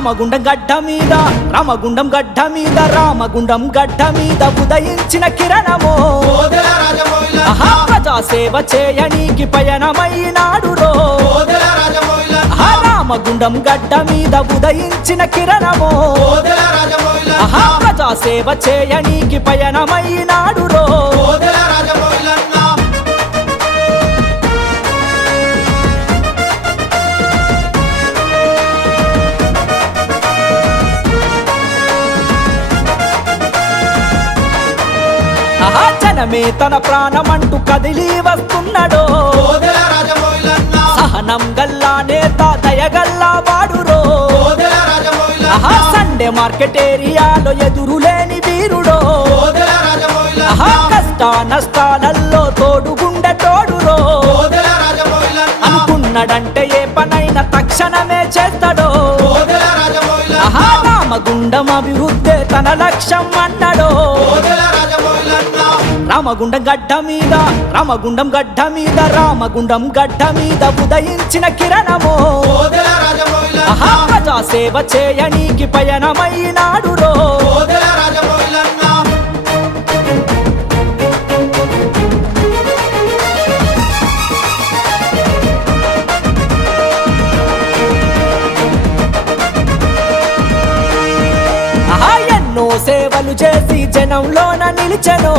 రామగుండం గడ్డ మీద రామగుండం గడ్డ మీద రామగుండం గడ్డ మీద ఉదయించిన కిరణమో ప్రజా సేవ చేయనీకి పయనమైనాడు రో రామగుండం గడ్డ మీద ఉదయించిన కిరణమో ప్రజా సేవ చేయనీకి పయనమైనాడు రో జనమే తన ప్రాణమంటూ కదిలి వస్తున్నాడో సహనం గల్లా నేత దయగల్లా వాడురో సండే మార్కెట్ ఏరియాలో ఎదురులేని వీరుడో కష్ట నష్టాలలో తోడుగుండె తోడురో అనుకున్నాడంటే ఏ పనైనా తక్షణమే చేస్తాడో రామగుండం అభివృద్ధి తన లక్ష్యం అన్నాడో రామగుండం గడ్డ మీద రామగుండం గడ్డ మీద రామగుండం గడ్డ మీద ఉదయించిన కిరణమో ప్రజా సేవ చేయనీకి పయనమైనాడు రో ఎన్నో సేవలు చేసి జనంలోన నిలిచెనో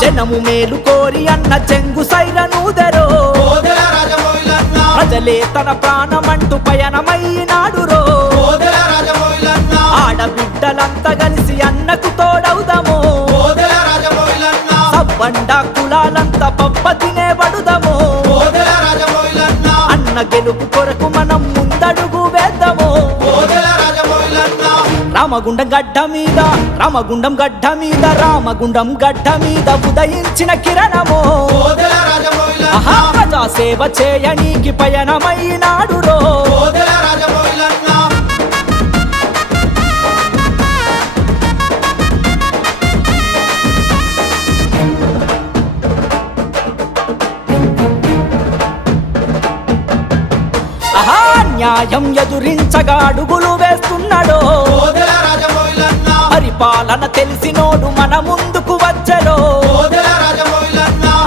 జనము మేలు కోరి అన్న చెంగు సైరనూదరో ప్రజలే తన ప్రాణమంటూ పయనమైనాడు రో ఆడబిడ్డలంతా కలిసి అన్నకు తోడవుదామో సబ్బండ కులాలంతా పప్ప తినేబడుదామో అన్న గెలుపు కొరకు మనం ముందడుగు వేద్దామో రామగుండం గడ్డ మీద రామగుండం గడ్డ మీద రామగుండం గడ్డ మీద ఉదయించిన కిరణమో ప్రజా సేవ చేయనీకి పయనమైనాడు రో న్యాయం ఎదురించగా అడుగులు వేస్తున్నాడో పరిపాలన తెలిసినోడు మన ముందుకు వచ్చరో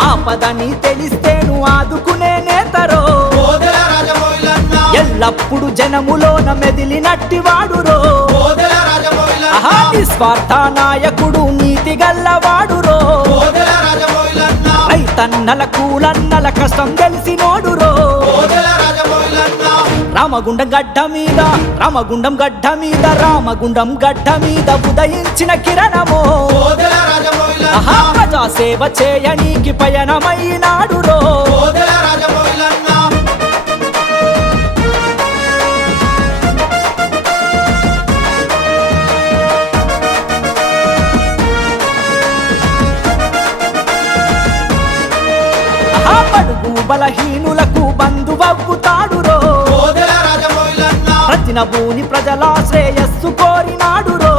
ఆపదని తెలిస్తేను ఆదుకునే నేతరో ఎల్లప్పుడు జనములోన మెదిలినట్టి వాడురో నిస్వార్థ నాయకుడు నీతి గల్లవాడురో రైతన్నల కూలన్నల కష్టం తెలిసినోడురో రామగుండం గడ్డ మీద రామగుండం గడ్డ మీద రామగుండం గడ్డ మీద ఉదయించిన కిరణమో ప్రజా సేవ చేయనీకి పయనమైనాడు రో బడుగు బలహీనులకు బంధువవుతాడు రో ప్రతినభూని ప్రజల శ్రేయస్సు కోరినాడు రో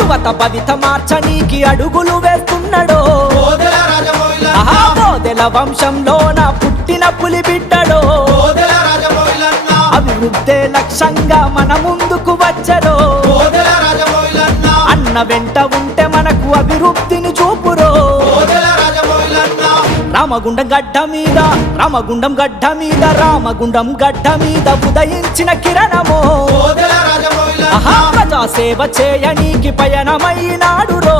యువత భవిత మార్చనీకి అడుగులు వేస్తున్నాడో బోదెల వంశంలోన పుట్టిన పులి బిడ్డడో అభివృద్ధి లక్ష్యంగా మన ముందుకు వచ్చరో అన్న వెంట ఉంటే మనకు అభివృద్ధిని చూపురో రామగుండం గడ్డ మీద రామగుండం గడ్డ మీద రామగుండం గడ్డ మీద ఉదయించిన కిరణమో ప్రజా సేవ చేయనీకి పయనమైనాడు రో